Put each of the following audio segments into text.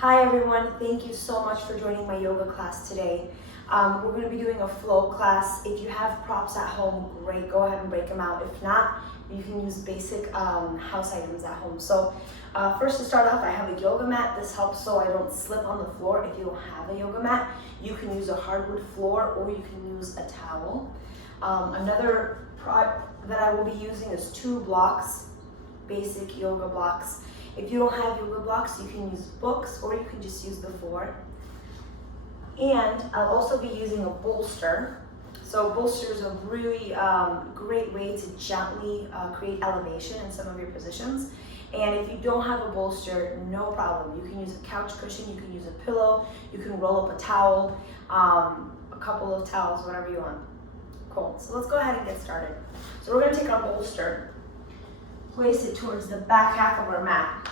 Hi everyone, thank you so much for joining my yoga class today. We're going to be doing a flow class. If you have props at home, great, go ahead and break them out. If not, you can use basic house items at home. So first to start off, I have a yoga mat. This helps so I don't slip on the floor. If you don't have a yoga mat, you can use a hardwood floor or you can use a towel. Another prop that I will be using is 2 blocks, basic yoga blocks. If you don't have yoga blocks, you can use books or you can just use the floor. And I'll also be using a bolster. So bolster is a really great way to gently create elevation in some of your positions. And if you don't have a bolster, no problem. You can use a couch cushion, you can use a pillow, you can roll up a towel, a couple of towels, whatever you want. Cool, so let's go ahead and get started. So we're gonna take our bolster, place it towards the back half of our mat,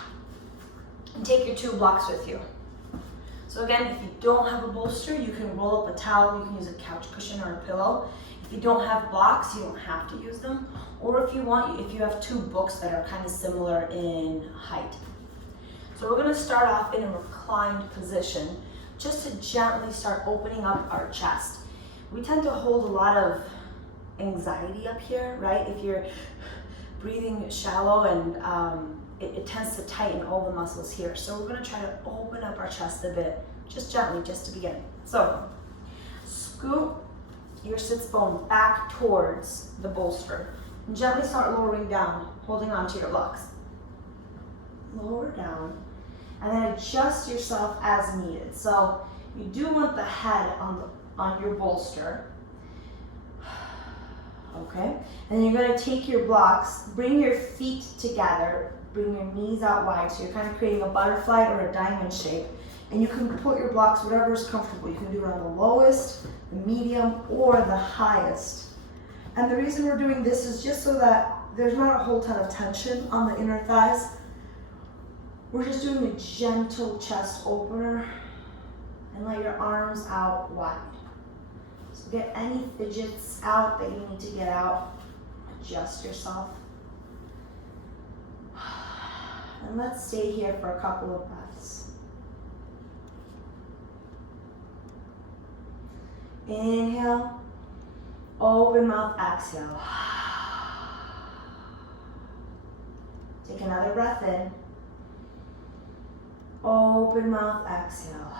and take your 2 blocks with you. So again, if you don't have a bolster, you can roll up a towel, you can use a couch cushion or a pillow. If you don't have blocks, you don't have to use them. Or if you want, if you have 2 books that are kind of similar in height. So we're gonna start off in a reclined position, just to gently start opening up our chest. We tend to hold a lot of anxiety up here, right? If you're breathing shallow and it tends to tighten all the muscles here. So we're gonna try to open up our chest a bit, just gently, just to begin. So scoot your sits bone back towards the bolster and gently start lowering down, holding on to your blocks. Lower down and then adjust yourself as needed. So you do want the head on your bolster. Okay, and then you're going to take your blocks, bring your feet together, bring your knees out wide, so you're kind of creating a butterfly or a diamond shape, and you can put your blocks whatever is comfortable. You can do it on the lowest, the medium, or the highest. And the reason we're doing this is just so that there's not a whole ton of tension on the inner thighs. We're just doing a gentle chest opener, and let your arms out wide. So get any fidgets out that you need to get out. Adjust yourself. And let's stay here for a couple of breaths. Inhale, open mouth, exhale. Take another breath in. Open mouth, exhale.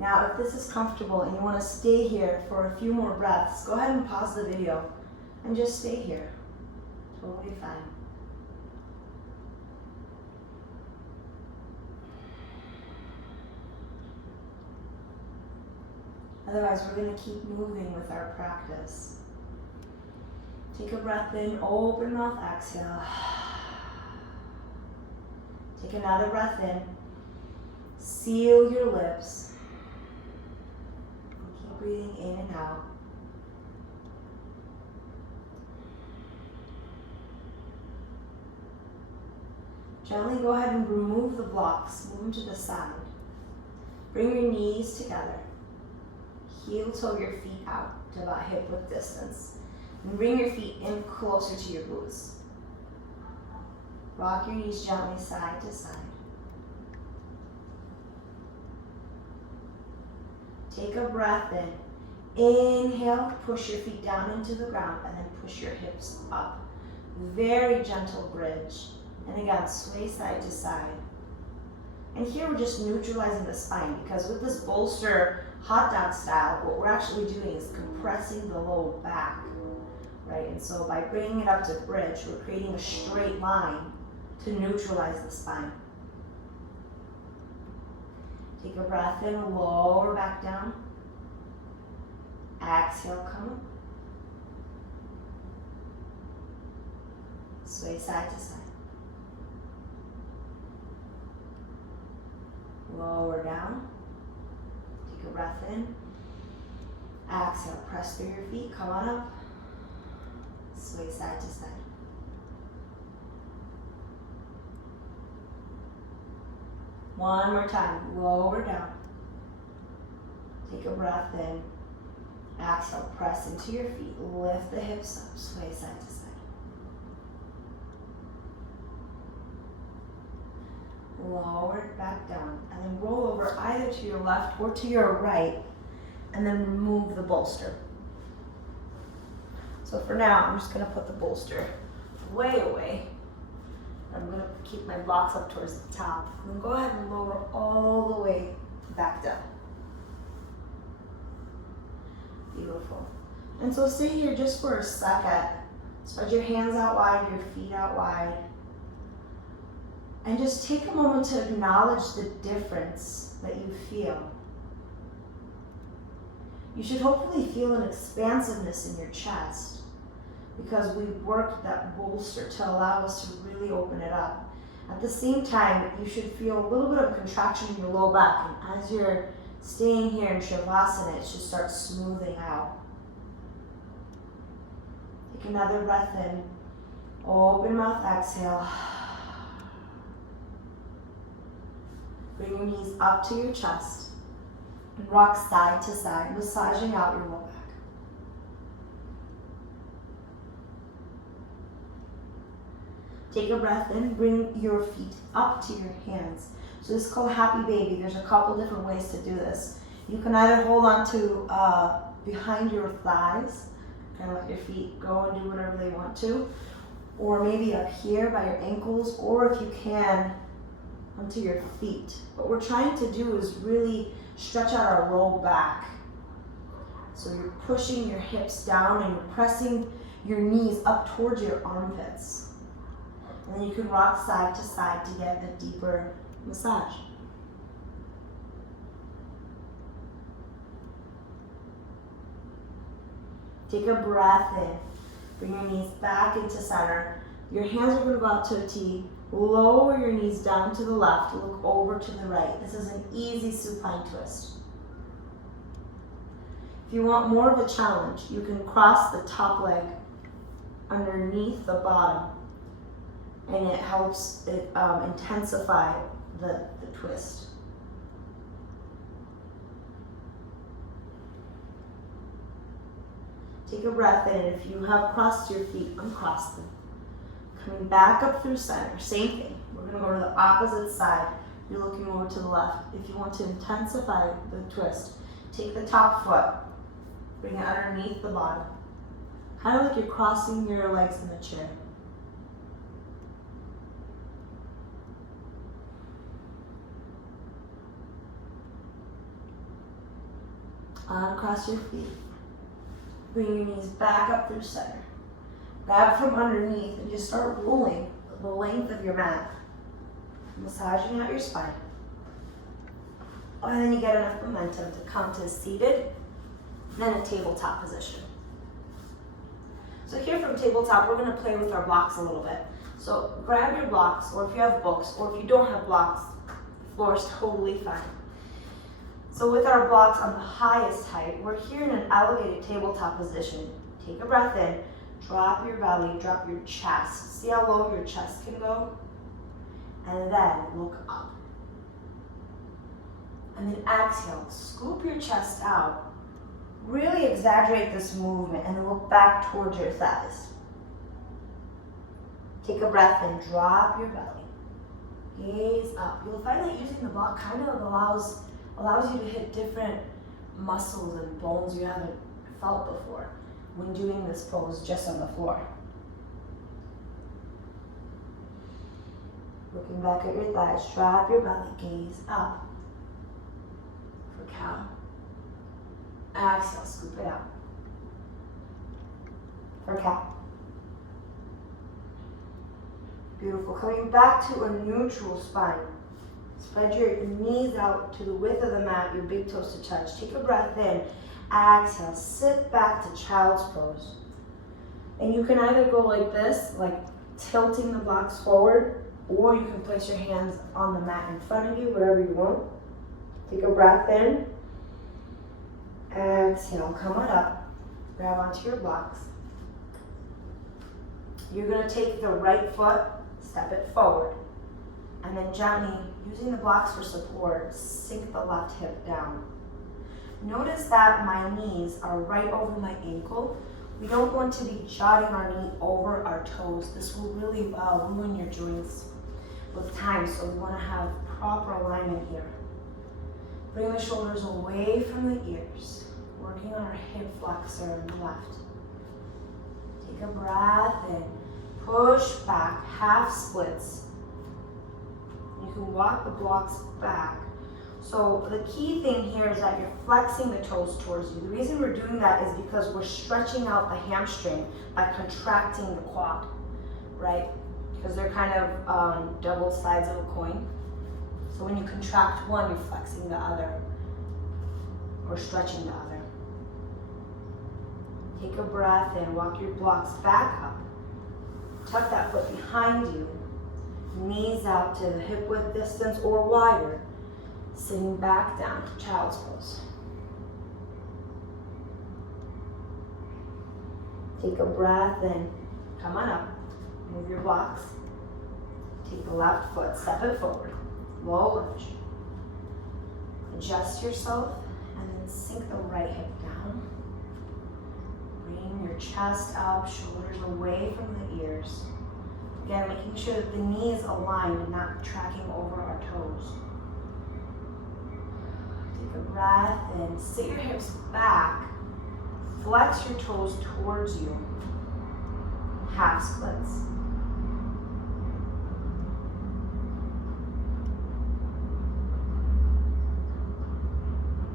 Now, if this is comfortable and you want to stay here for a few more breaths, go ahead and pause the video and just stay here. Totally fine. Otherwise, we're going to keep moving with our practice. Take a breath in, open mouth, exhale. Take another breath in, seal your lips. Breathing in and out. Gently go ahead and remove the blocks, move them to the side. Bring your knees together. Heel toe your feet out to about hip width distance. And bring your feet in closer to your glutes. Rock your knees gently side to side. Take a breath in. Inhale, push your feet down into the ground and then push your hips up. Very gentle bridge. And again, sway side to side. And here we're just neutralizing the spine because with this bolster hot dog style, what we're actually doing is compressing the low back, right? And so by bringing it up to bridge, we're creating a straight line to neutralize the spine. Take a breath in, lower back down. Exhale, come up. Sway side to side. Lower down. Take a breath in. Exhale, press through your feet, come on up. Sway side to side. One more time, lower down. Take a breath in. Exhale, press into your feet, lift the hips up, sway side to side. lower it back down, and then roll over either to your left or to your right, and then remove the bolster. So for now, I'm just gonna put the bolster way away. I'm gonna keep my blocks up towards the top, and then go ahead and lower all the way back down. Beautiful. And so stay here just for a second. Spread your hands out wide, your feet out wide. And just take a moment to acknowledge the difference that you feel. You should hopefully feel an expansiveness in your chest because we worked that bolster to allow us to really open it up. At the same time, you should feel a little bit of a contraction in your low back, and as you're staying here in Shavasana, it should start smoothing out. Take another breath in. Open mouth, exhale. Bring your knees up to your chest and rock side to side, massaging out your low back. Take a breath in, bring your feet up to your hands. So this is called Happy Baby. There's a couple different ways to do this. You can either hold on to behind your thighs, kind of let your feet go and do whatever they want to, or maybe up here by your ankles, or if you can, onto your feet. What we're trying to do is really stretch out our low back. So you're pushing your hips down and you're pressing your knees up towards your armpits. And then you can rock side to side to get a deeper massage. Take a breath in. Bring your knees back into center. Your hands are going to go out to a T. Lower your knees down to the left. Look over to the right. This is an easy supine twist. If you want more of a challenge, you can cross the top leg underneath the bottom, and it helps intensify the twist. Take a breath in, and if you have crossed your feet, uncross them. Coming back up through center, same thing. We're going to go to the opposite side. You're looking over to the left. If you want to intensify the twist, take the top foot, bring it underneath the bottom. Kind of like you're crossing your legs in the chair. Uncross your feet. Bring your knees back up through center. Grab from underneath and just start rolling the length of your mat. Massaging out your spine. And then you get enough momentum to come to seated, then a tabletop position. So here from tabletop, we're going to play with our blocks a little bit. So grab your blocks, or if you have books, or if you don't have blocks, the floor is totally fine. So with our blocks on the highest height, we're here in an elevated tabletop position. Take a breath in, drop your belly, drop your chest. See how low your chest can go? And then look up. And then exhale, scoop your chest out. Really exaggerate this movement and then look back towards your thighs. Take a breath in, drop your belly. Gaze up. You'll find that using the block kind of allows you to hit different muscles and bones you haven't felt before when doing this pose just on the floor. Looking back at your thighs, drop your belly, gaze up. For cow. Exhale, scoop it out. For cow. Beautiful. Coming back to a neutral spine. Spread your knees out to the width of the mat, your big toes to touch. Take a breath in. Exhale, sit back to child's pose. And you can either go like this, like tilting the blocks forward, or you can place your hands on the mat in front of you, whatever you want. Take a breath in. Exhale, come on up. Grab onto your blocks. You're going to take the right foot, step it forward, and then gently, using the blocks for support, sink the left hip down. Notice that my knees are right over my ankle. We don't want to be jotting our knee over our toes. This will really ruin your joints with time, so we want to have proper alignment here. Bring the shoulders away from the ears. Working on our hip flexor on the left. Take a breath in. Push back, half splits. You can walk the blocks back. So the key thing here is that you're flexing the toes towards you. The reason we're doing that is because we're stretching out the hamstring by contracting the quad, right? Because they're kind of double sides of a coin. So when you contract one, you're flexing the other or stretching the other. Take a breath in, walk your blocks back up. Tuck that foot behind you. Knees out to the hip width distance or wider. Sitting back down, child's pose. Take a breath in, come on up. Move your blocks. Take the left foot, step it forward. Low lunge. Adjust yourself and then sink the right hip down. Bring your chest up, shoulders away from the ears. Again, making sure that the knee is aligned and not tracking over our toes. Take a breath in, sit your hips back. Flex your toes towards you. Half splits.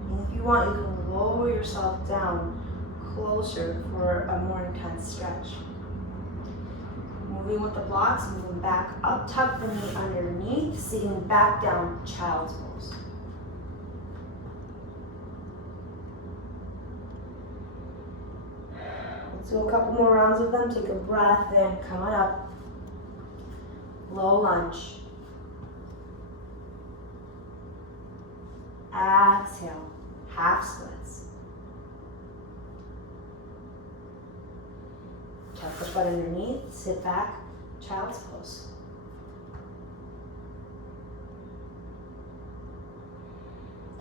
And if you want, you can lower yourself down closer for a more intense stretch. Moving with the blocks, moving back up, tuck the knee underneath, sitting back down, child's pose. Let's do a couple more rounds of them. Take a breath in, come on up. Low lunge. Exhale, half splits. Tuck the foot underneath, sit back, child's pose.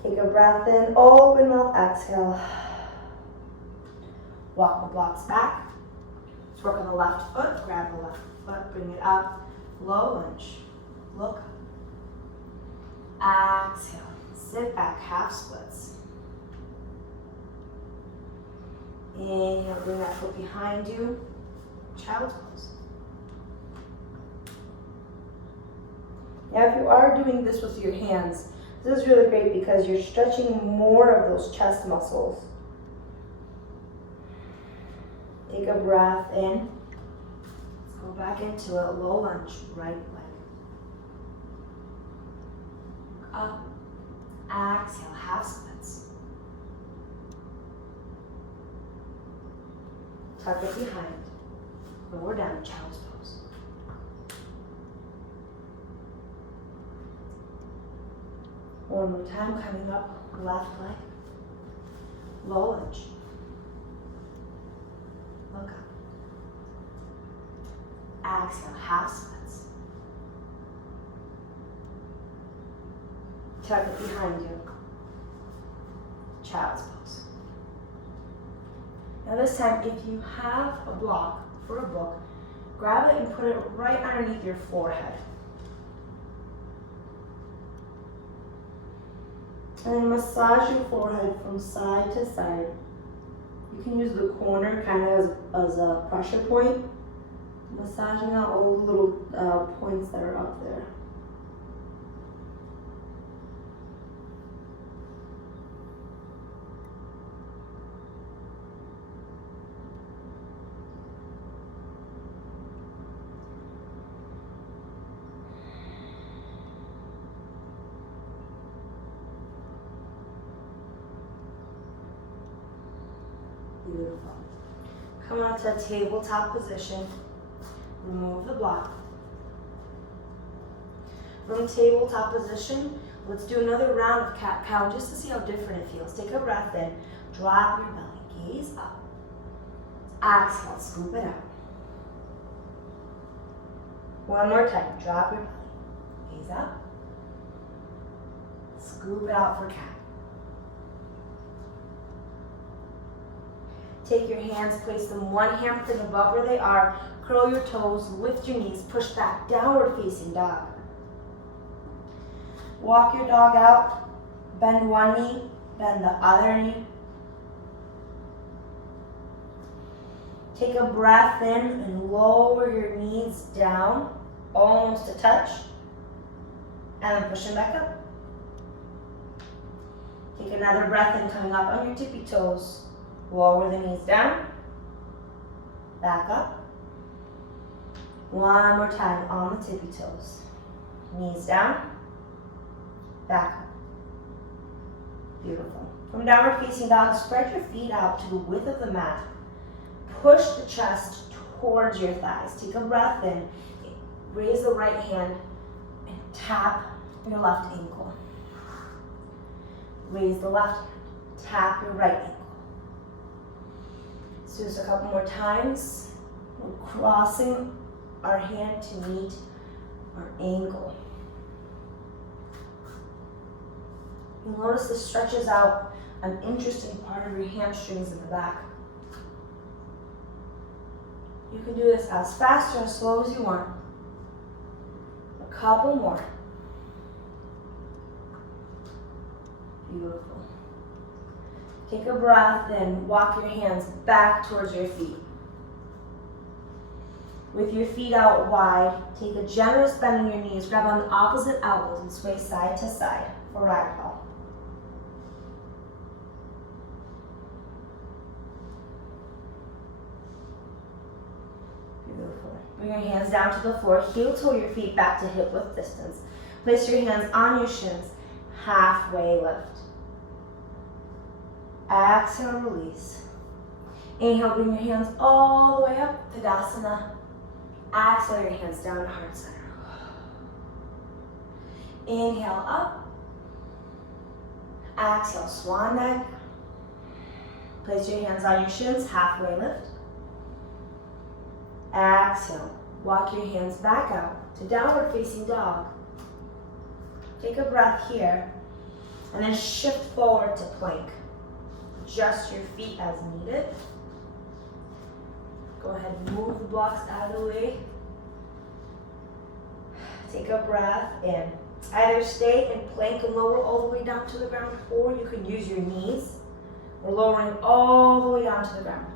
Take a breath in, open mouth, exhale. Walk the blocks back. Let's work on the left foot, grab the left foot, bring it up, low lunge, look up. Exhale, sit back, half splits. Inhale, bring that foot behind you. Child's pose. Now if you are doing this with your hands, this is really great because you're stretching more of those chest muscles. Take a breath in. Let's go back into a low lunge, right leg. Up. Exhale, half splits. Tuck it behind. Lower down, child's pose. One more time, coming up, left leg. Low lunge. Look up. Exhale, half splits. Tuck it behind you. Child's pose. Now this time, if you have a block for a book, grab it and put it right underneath your forehead. And then massage your forehead from side to side. You can use the corner kind of as a pressure point, massaging out all the little points that are up there. Beautiful. Come on to a tabletop position. Remove the block. From tabletop position, let's do another round of cat-cow just to see how different it feels. Take a breath in. Drop your belly. Gaze up. Exhale. Scoop it out. One more time. Drop your belly. Gaze up. Scoop it out for cat. Take your hands, place them one handprint above where they are, curl your toes, lift your knees, push back, downward facing dog. Walk your dog out, bend one knee, bend the other knee. Take a breath in and lower your knees down, almost to touch, and then push them back up. Take another breath in, coming up on your tippy toes. Lower the knees down, back up. One more time on the tippy toes. Knees down, back up. Beautiful. From downward facing dog, spread your feet out to the width of the mat. Push the chest towards your thighs. Take a breath in. Raise the right hand and tap your left ankle. Raise the left hand. Tap your right ankle. Let's do this a couple more times. We're crossing our hand to meet our ankle. You'll notice this stretches out an interesting part of your hamstrings in the back. You can do this as fast or as slow as you want. A couple more. Beautiful. Take a breath in. Walk your hands back towards your feet. With your feet out wide, take a generous bend in your knees. Grab on the opposite elbows and sway side to side for ragdoll. Beautiful. Bring your hands down to the floor. Heel toe your feet back to hip width distance. Place your hands on your shins. Halfway lift. Exhale, release. Inhale, bring your hands all the way up, Tadasana. Exhale, your hands down to heart center. Inhale, up. Exhale, swan neck. Place your hands on your shins, halfway lift. Exhale, walk your hands back out to downward facing dog. Take a breath here, and then shift forward to plank. Adjust your feet as needed. Go ahead and move the blocks out of the way. Take a breath in. Either stay in plank and lower all the way down to the ground, or you can use your knees. We're lowering all the way down to the ground.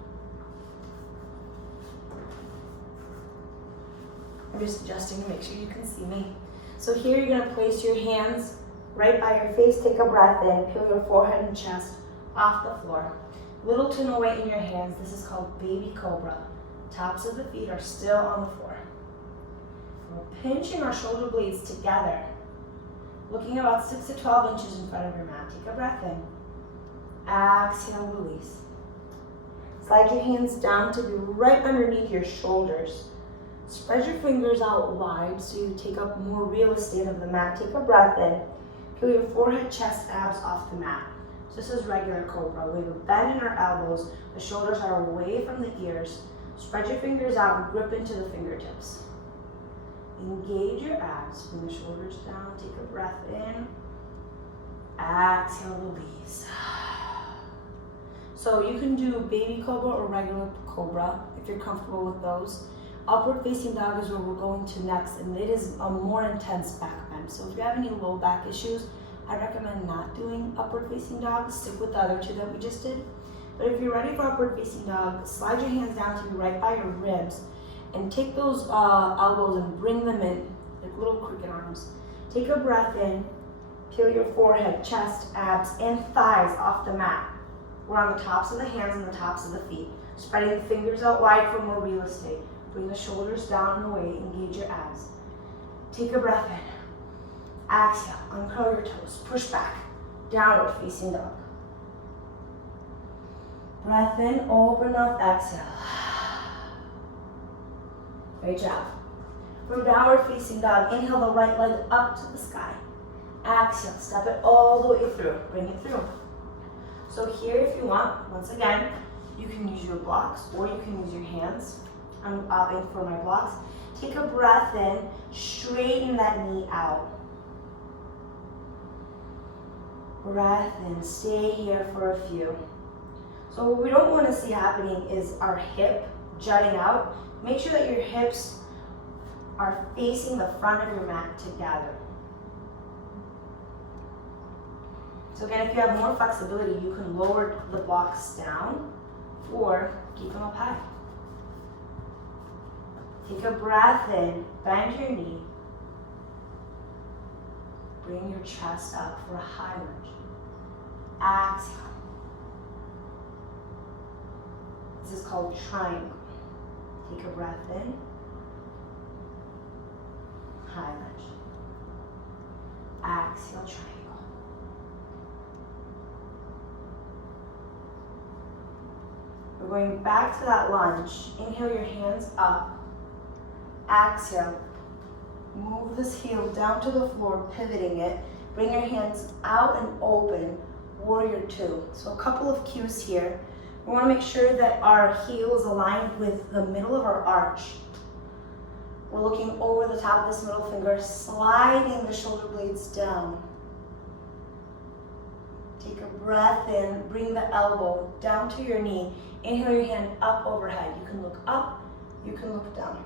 I'm just adjusting to make sure you can see me. So here you're going to place your hands right by your face. Take a breath in. Peel your forehead and chest off the floor. Little to no weight in your hands. This is called baby cobra. Tops of the feet are still on the floor. We're pinching our shoulder blades together. Looking about 6 to 12 inches in front of your mat. Take a breath in. Exhale, release. Slide your hands down to be right underneath your shoulders. Spread your fingers out wide so you take up more real estate of the mat. Take a breath in. Peel your forehead, chest, abs off the mat. So this is regular cobra. We have a bend in our elbows. The shoulders are away from the ears. Spread your fingers out and grip into the fingertips. Engage your abs. Bring the shoulders down. Take a breath in. Exhale, release. So you can do baby cobra or regular cobra if you're comfortable with those. Upward facing dog is where we're going to next, and it is a more intense back bend. So if you have any low back issues, I recommend not doing upward facing dog. Stick with the other two that we just did. But if you're ready for upward facing dog, slide your hands down to be right by your ribs and take those elbows and bring them in like little cricket arms. Take a breath in, peel your forehead, chest, abs, and thighs off the mat. We're on the tops of the hands and the tops of the feet. Spreading the fingers out wide for more real estate. Bring the shoulders down and away, engage your abs. Take a breath in. Exhale, uncurl your toes, push back, downward facing dog. Breath in, open up, exhale. Great job. From downward facing dog, inhale the right leg up to the sky. Exhale, step it all the way through, bring it through. So here, if you want, once again, you can use your blocks or you can use your hands. I'm opting for my blocks. Take a breath in, straighten that knee out. Breath in, stay here for a few. So what we don't want to see happening is our hip jutting out. Make sure that your hips are facing the front of your mat together. So again, if you have more flexibility, you can lower the blocks down or keep them up high. Take a breath in, bend your knee. Bring your chest up for a high lunge. Exhale. This is called triangle. Take a breath in. High lunge. Exhale, triangle. We're going back to that lunge. Inhale your hands up. Exhale. Move this heel down to the floor, pivoting it. Bring your hands out and open. Warrior two. So a couple of cues here. We want to make sure that our heel is aligned with the middle of our arch. We're looking over the top of this middle finger, sliding the shoulder blades down. Take a breath in, bring the elbow down to your knee. Inhale your hand up overhead. You can look up, you can look down.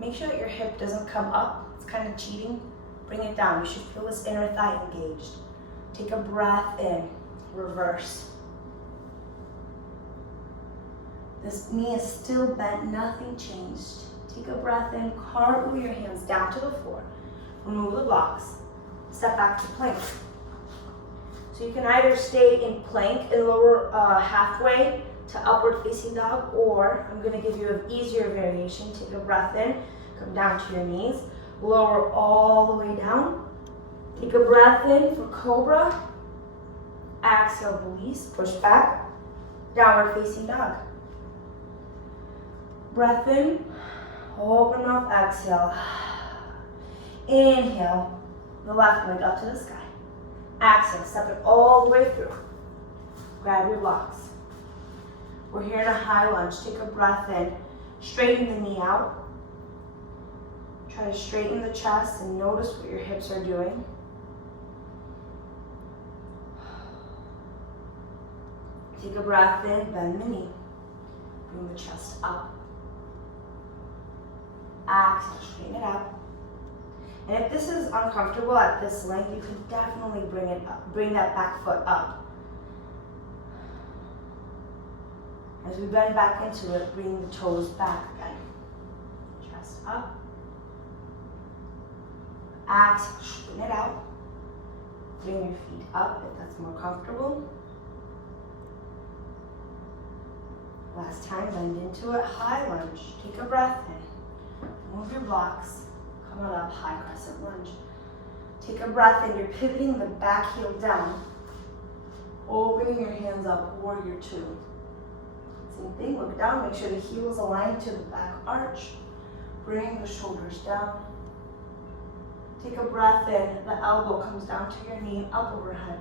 Make sure that your hip doesn't come up. It's kind of cheating. Bring it down. You should feel this inner thigh engaged. Take a breath in, reverse. This knee is still bent, nothing changed. Take a breath in, cartwheel your hands down to the floor. Remove the blocks. Step back to plank. So you can either stay in plank and lower halfway to upward facing dog, or I'm going to give you an easier variation. Take a breath in, come down to your knees, lower all the way down. Take a breath in for cobra. Exhale, release, push back, downward facing dog. Breath in, open mouth, exhale. Inhale, the left leg up to the sky. Exhale, step it all the way through. Grab your blocks. We're here in a high lunge. Take a breath in, straighten the knee out. Try to straighten the chest and notice what your hips are doing. Take a breath in, bend the knee. Bring the chest up. Exhale, straighten it out. And if this is uncomfortable at this length, you can definitely bring it up, bring that back foot up. As we bend back into it, bring the toes back again. Chest up. Exhale, straighten it out. Bring your feet up if that's more comfortable. Last time, bend into it, high lunge. Take a breath in. Move your blocks. Come on up, high crescent lunge. Take a breath in. You're pivoting the back heel down. Opening your hands up, warrior two. Same thing, look down. Make sure the heel is aligned to the back arch. Bring the shoulders down. Take a breath in. The elbow comes down to your knee, up overhead.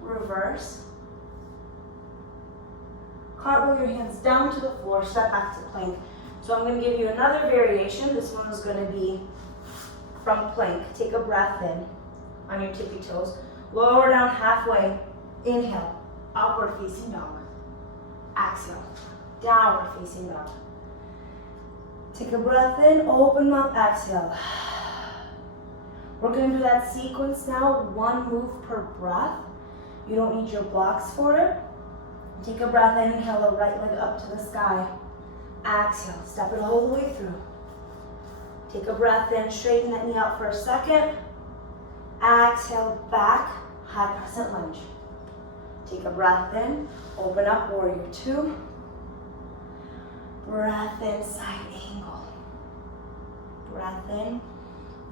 Reverse. Cartwheel your hands down to the floor, step back to plank. So I'm going to give you another variation. This one is going to be from plank. Take a breath in on your tippy toes. Lower down halfway. Inhale, upward facing dog. Exhale, downward facing dog. Take a breath in, open mouth, exhale. We're going to do that sequence now, one move per breath. You don't need your blocks for it. Take a breath in, inhale the right leg up to the sky. Exhale, step it all the way through. Take a breath in, straighten that knee out for a second. Exhale, back, high crescent lunge. Take a breath in, open up, warrior two. Breath in, side angle. Breath in,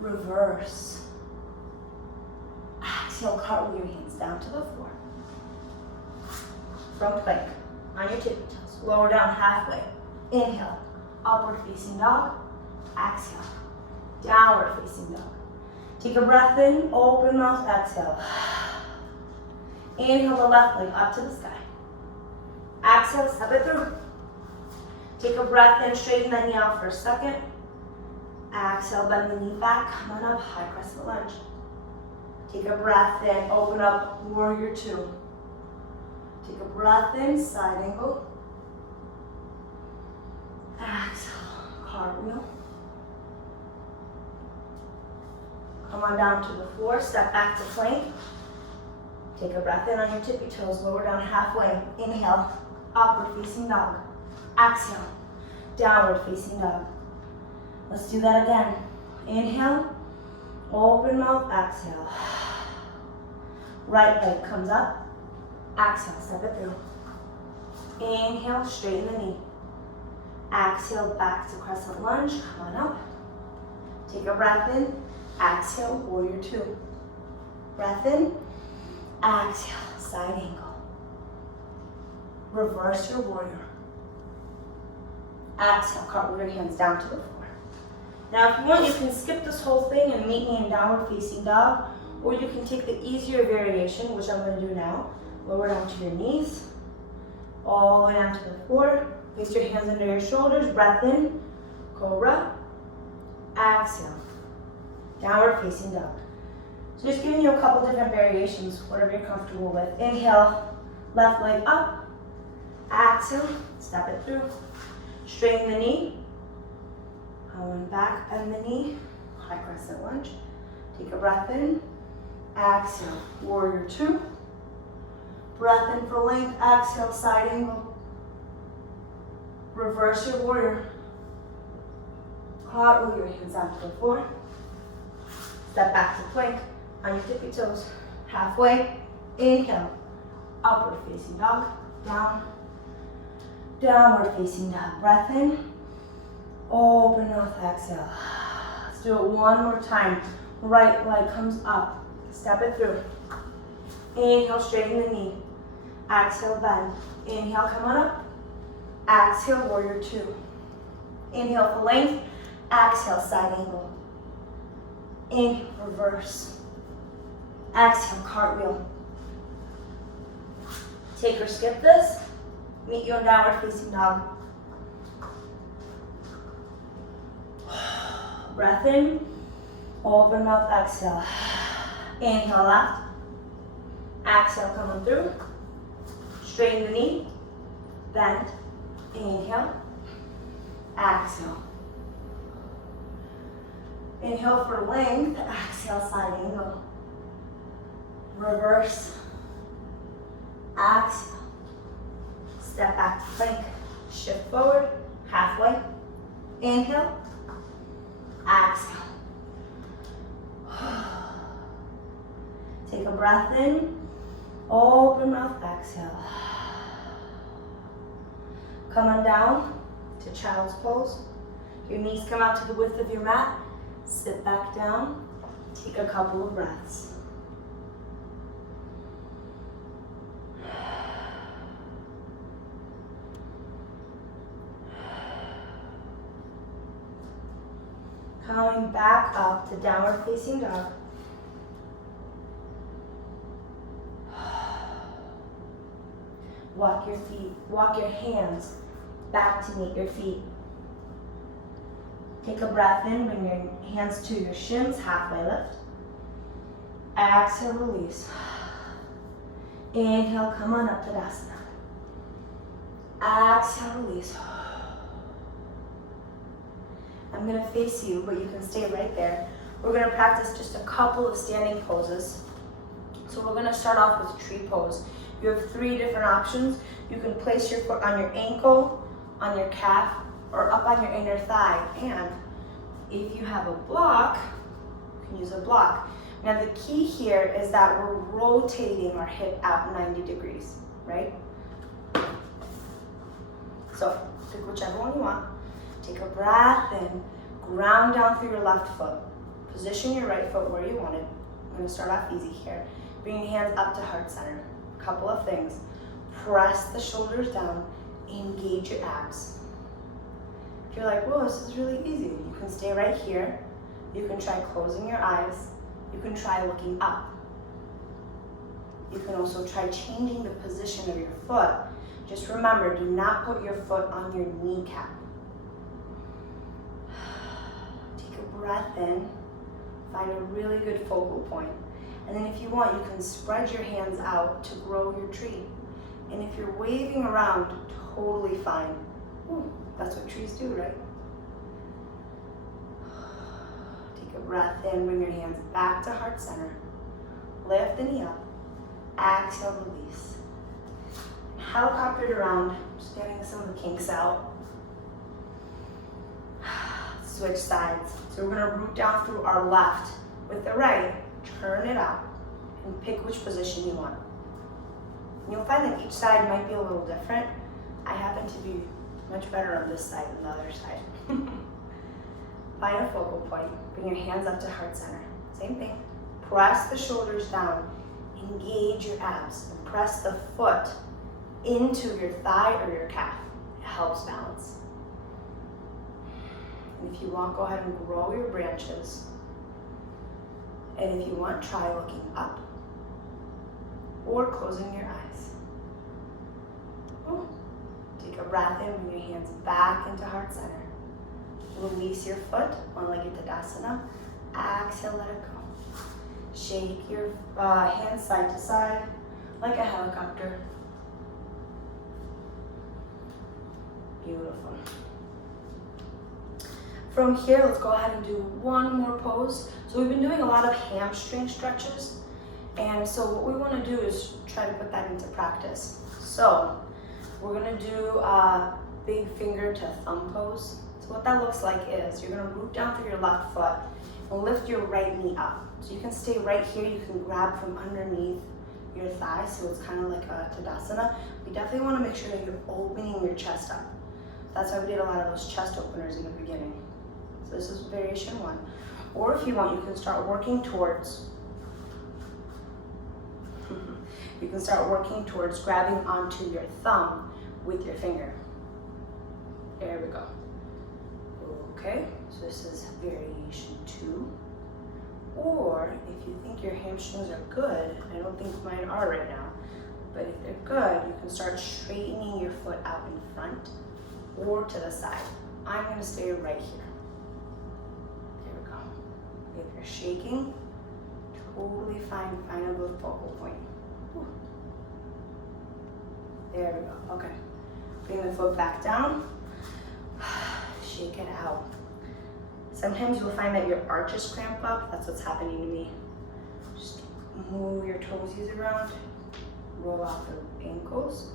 reverse. Exhale, cartwheel your hands down to the floor. From plank, on your tippy toes. Lower down halfway. Inhale, upward facing dog. Exhale, downward facing dog. Take a breath in, open mouth, exhale. Inhale the left leg up to the sky. Exhale, step it through. Take a breath in, straighten that knee out for a second. Exhale, bend the knee back, come on up, high crescent lunge. Take a breath in, open up, warrior two. Take a breath in, side angle. Exhale, cartwheel. on down to the floor, step back to plank. Take a breath in on your tippy toes, lower down halfway. Inhale, upward facing dog. Exhale, downward facing dog. Let's do that again. Inhale, open mouth, exhale. Right leg comes up, exhale, step it through. Inhale, straighten the knee. Exhale, back to crescent lunge, come on up. Take a breath in, exhale, warrior two. Breath in, exhale, side angle. Reverse your warrior. Exhale, cartwheel your hands down to the floor. Now if you want, you can skip this whole thing and meet me in downward facing dog, or you can take the easier variation, which I'm going to do now. Lower down to your knees, all the way down to the floor. Place your hands under your shoulders, breath in, cobra. Exhale, downward facing dog. So just giving you a couple different variations, whatever you're comfortable with. Inhale, left leg up. Exhale, step it through. Straighten the knee. Going back, bend the knee. High crescent lunge. Take a breath in. Exhale, warrior two. Breath in for length. Exhale, side angle. Reverse your warrior. Cartwheel your hands out to the floor. Step back to plank on your tippy toes. Halfway. Inhale. Upward facing dog. Down. Downward facing dog. Breath in. Open mouth. Exhale. Let's do it one more time. Right leg comes up. Step it through. Inhale, straighten the knee. Exhale, bend. Inhale, come on up. Exhale, warrior two. Inhale for length. Exhale, side angle. Inhale, reverse. Exhale, cartwheel. Take or skip this. Meet you in downward facing dog. Breath in. Open mouth, exhale. Inhale, left. Exhale, coming through. Straighten the knee. Bend. Inhale. Exhale. Inhale for length. Exhale, side angle. Reverse. Exhale. Step back to plank. Shift forward. Halfway. Inhale. Exhale. Take a breath in. Open mouth. Exhale. Come on down to child's pose. Your knees come out to the width of your mat. Sit back down. Take a couple of breaths. Coming back up to downward facing dog. Walk your feet, walk your hands back to meet your feet. Take a breath in, bring your hands to your shins, halfway lift. Exhale, release. Inhale, come on up to Tadasana. Exhale, release. I'm gonna face you, but you can stay right there. We're gonna practice just a couple of standing poses. So we're gonna start off with tree pose. You have 3 different options. You can place your foot on your ankle, on your calf, or up on your inner thigh. And if you have a block, you can use a block. Now the key here is that we're rotating our hip out 90 degrees, right? So pick whichever one you want. Take a breath in, ground down through your left foot. Position your right foot where you want it. I'm gonna start off easy here. Bring your hands up to heart center. Couple of things. Press the shoulders down, engage your abs. If you're like, whoa, this is really easy, you can stay right here. You can try closing your eyes. You can try looking up. You can also try changing the position of your foot. Just remember, do not put your foot on your kneecap. Take a breath in, find a really good focal point. And then if you want, you can spread your hands out to grow your tree. And if you're waving around, totally fine. Ooh, that's what trees do, right? Take a breath in, bring your hands back to heart center. Lift the knee up. Exhale, release. Helicoptered around, just getting some of the kinks out. Switch sides. So we're gonna root down through our left with the right, turn it out, and pick which position you want. And you'll find that each side might be a little different. I happen to be much better on this side than the other side. Find a focal point. Bring your hands up to heart center. Same thing. Press the shoulders down. Engage your abs. And press the foot into your thigh or your calf. It helps balance. And if you want, go ahead and grow your branches. And if you want, try looking up or closing your eyes. Ooh. Take a breath in, bring your hands back into heart center. Release your foot, one-legged Tadasana. Exhale, let it go. Shake your hands side to side like a helicopter. Beautiful. From here, let's go ahead and do one more pose. So we've been doing a lot of hamstring stretches. And so what we want to do is try to put that into practice. So we're going to do a big finger to thumb pose. So what that looks like is you're going to root down through your left foot and lift your right knee up. So you can stay right here. You can grab from underneath your thigh, so it's kind of like a Tadasana. We definitely want to make sure that you're opening your chest up. That's why we did a lot of those chest openers in the beginning. So this is variation one. Or if you want, you can start working towards grabbing onto your thumb with your finger. There we go. Okay, so this is variation two. Or if you think your hamstrings are good, I don't think mine are right now, but if they're good, you can start straightening your foot out in front or to the side. I'm gonna stay right here. There we go. If you're shaking, totally fine, find a good focal point. Whew. There we go, okay. Bring the foot back down, shake it out. Sometimes you'll find that your arches cramp up. That's what's happening to me. Just move your toesies around, roll out the ankles.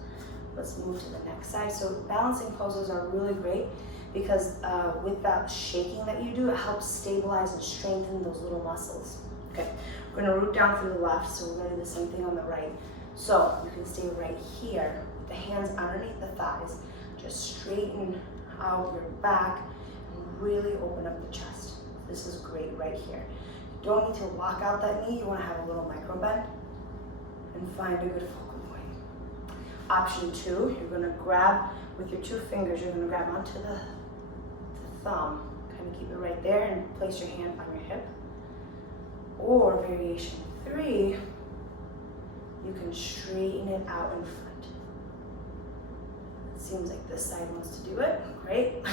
Let's move to the next side. So balancing poses are really great because with that shaking that you do, it helps stabilize and strengthen those little muscles. Okay, we're gonna root down through the left, so we're gonna do the same thing on the right. So you can stay right here with the hands underneath the thighs. Just straighten out your back. Really open up the chest. This is great right here. You don't need to lock out that knee. You want to have a little micro bend and find a good focal point. Option two, you're going to grab with your two fingers. You're going to grab onto the thumb. Kind of keep it right there and place your hand on your hip. Or variation three, you can straighten it out in front. It seems like this side wants to do it. Great.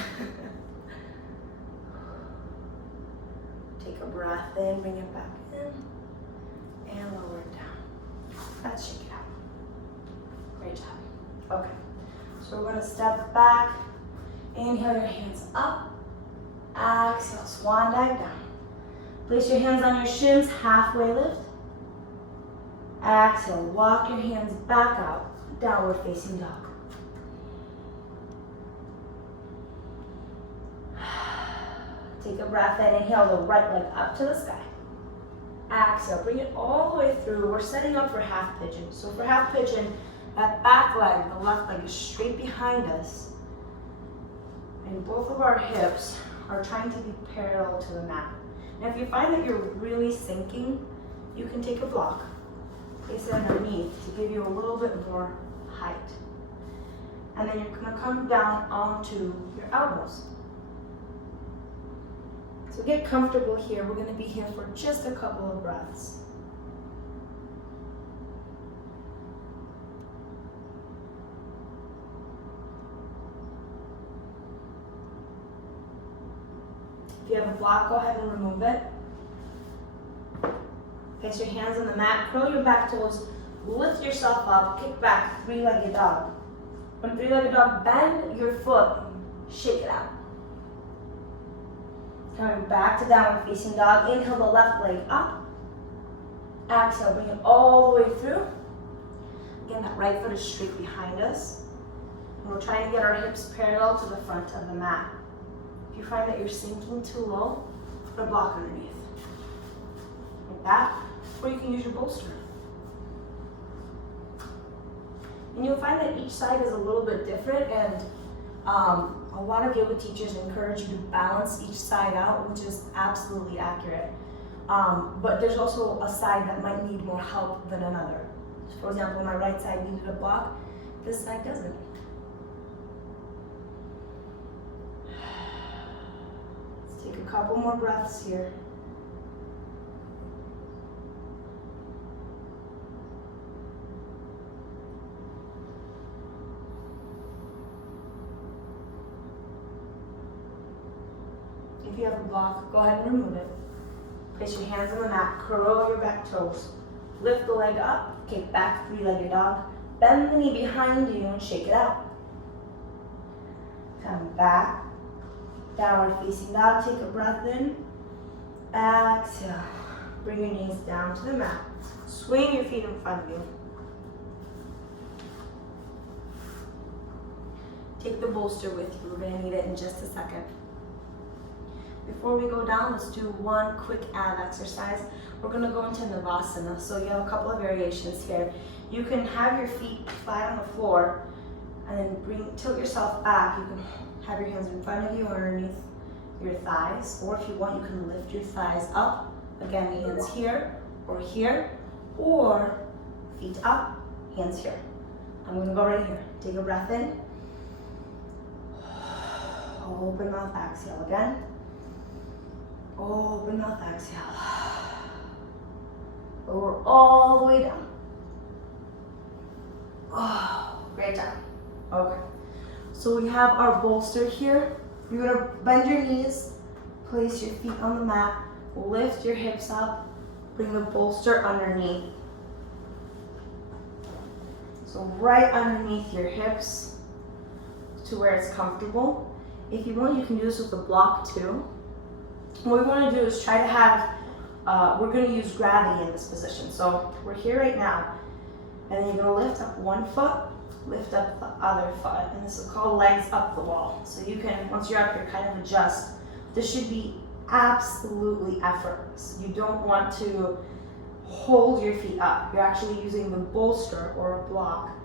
Take a breath in, bring it back in, and lower it down. Let's shake it out. Great job. Okay, so we're gonna step back, inhale your hands up, exhale, swan dive down. Place your hands on your shins, halfway lift. Exhale, walk your hands back out, downward facing dog. Take a breath in, inhale the right leg up to the sky. Exhale, bring it all the way through. We're setting up for half pigeon. So for half pigeon, that back leg, the left leg is straight behind us. And both of our hips are trying to be parallel to the mat. Now if you find that you're really sinking, you can take a block, place it underneath to give you a little bit more height. And then you're gonna come down onto your elbows. So get comfortable here. We're going to be here for just a couple of breaths. If you have a block, go ahead and remove it. Place your hands on the mat, curl your back toes, lift yourself up, kick back, three-legged dog. From three-legged dog, bend your foot, shake it out. Coming back to downward facing dog. Inhale the left leg up. Exhale, bring it all the way through. Again, that right foot is straight behind us. And we're trying to get our hips parallel to the front of the mat. If you find that you're sinking too low, put a block underneath. Like that. Or you can use your bolster. And you'll find that each side is a little bit different, and a lot of yoga teachers encourage you to balance each side out, which is absolutely accurate. But there's also a side that might need more help than another. For example, my right side needed a block, this side doesn't. Let's take a couple more breaths here. If you have a block, go ahead and remove it. Place your hands on the mat, curl your back toes. Lift the leg up, kick back, three-legged dog. Bend the knee behind you and shake it out. Come back, downward facing dog, take a breath in. Exhale, bring your knees down to the mat. Swing your feet in front of you. Take the bolster with you, we're gonna need it in just a second. Before we go down, let's do one quick ab exercise. We're gonna go into Navasana. So you have a couple of variations here. You can have your feet flat on the floor and then tilt yourself back. You can have your hands in front of you or underneath your thighs. Or if you want, you can lift your thighs up. Again, hands here, or feet up, hands here. I'm gonna go right here. Take a breath in. Open mouth, exhale again. Open mouth, exhale. Lower all the way down. Oh, great job. Okay. So we have our bolster here. You're gonna bend your knees, place your feet on the mat, lift your hips up, bring the bolster underneath. So right underneath your hips to where it's comfortable. If you want, you can do this with a block too. What we want to do is try to have, we're going to use gravity in this position. So we're here right now, and then you're going to lift up one foot, lift up the other foot, and this is called legs up the wall. So you can, once you're up here, kind of adjust. This should be absolutely effortless. You don't want to hold your feet up. You're actually using the bolster or a block,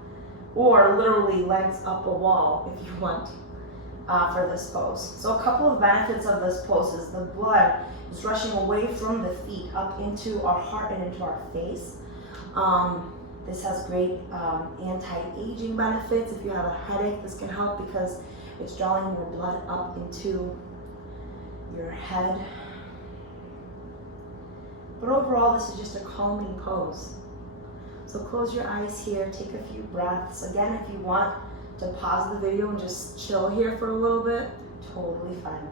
or literally legs up a wall if you want. For this pose. So a couple of benefits of this pose is the blood is rushing away from the feet up into our heart and into our face. This has great anti-aging benefits. If you have a headache, this can help because it's drawing more blood up into your head. But overall, this is just a calming pose. So close your eyes here, take a few breaths. Again, if you want to pause the video and just chill here for a little bit, totally fine.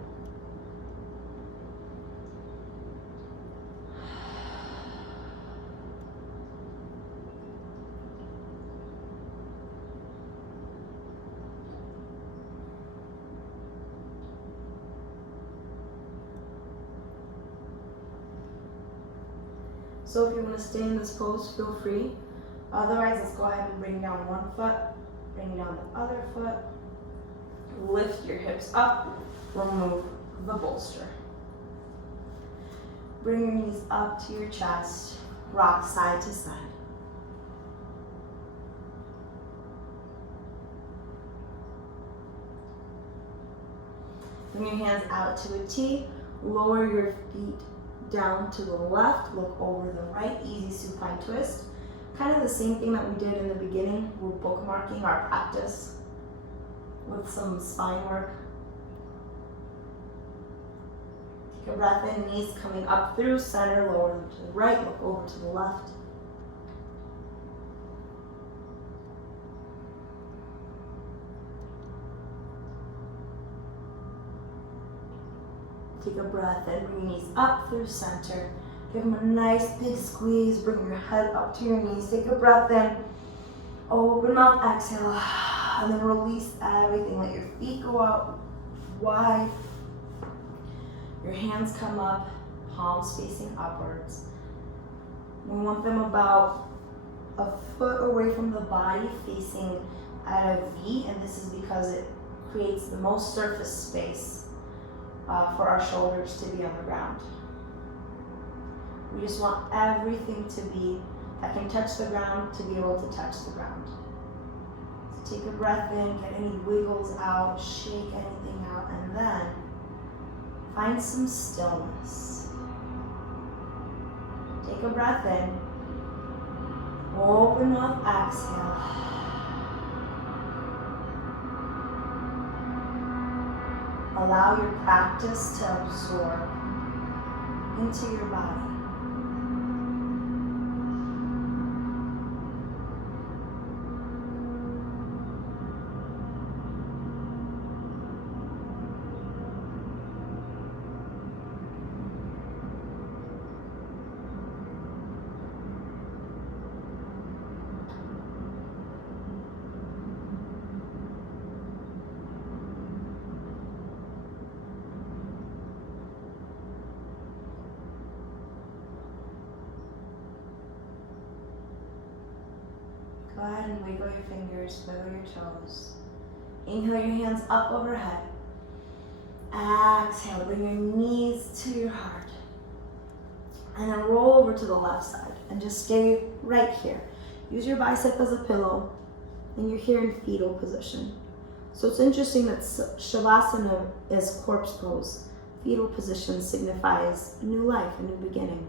So if you want to stay in this pose, feel free. Otherwise, let's go ahead and bring down one foot. Bring down the other foot, lift your hips up, remove the bolster. Bring your knees up to your chest, rock side to side. Bring your hands out to a T, lower your feet down to the left, look over the right, easy supine twist. Kind of the same thing that we did in the beginning. We're bookmarking our practice with some spine work. Take a breath in, knees coming up through center, lower them to the right, look over to the left. Take a breath in, bring your knees up through center. Give them a nice big squeeze. Bring your head up to your knees. Take a breath in. Open mouth, exhale. And then release everything. Let your feet go out wide. Your hands come up, palms facing upwards. We want them about a foot away from the body, facing at a V, and this is because it creates the most surface space for our shoulders to be on the ground. We just want everything to be that can touch the ground to be able to touch the ground. So take a breath in, get any wiggles out, shake anything out, and then find some stillness. Take a breath in, open mouth, exhale. Allow your practice to absorb into your body. Go ahead and wiggle your fingers, wiggle your toes. Inhale your hands up overhead. Exhale, bring your knees to your heart. And then roll over to the left side and just stay right here. Use your bicep as a pillow and you're here in fetal position. So it's interesting that Shavasana is corpse pose. Fetal position signifies a new life, a new beginning.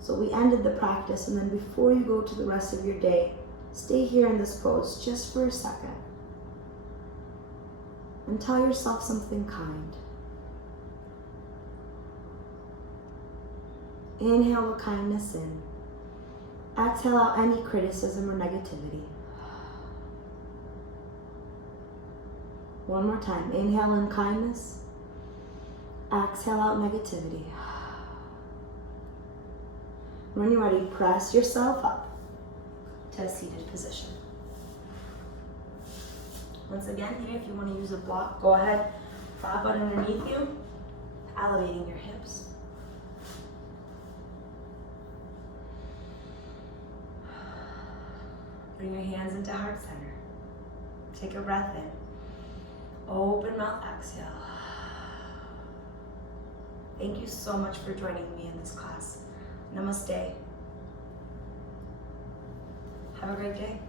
So we ended the practice, and then before you go to the rest of your day, stay here in this pose just for a second and tell yourself something kind. Inhale the kindness in. Exhale out any criticism or negativity. One more time. Inhale in kindness. Exhale out negativity. When you're ready, press yourself up to a seated position. Once again, here, if you want to use a block, go ahead, flat butt underneath you, elevating your hips. Bring your hands into heart center. Take a breath in. Open mouth, exhale. Thank you so much for joining me in this class. Namaste. Have a great day.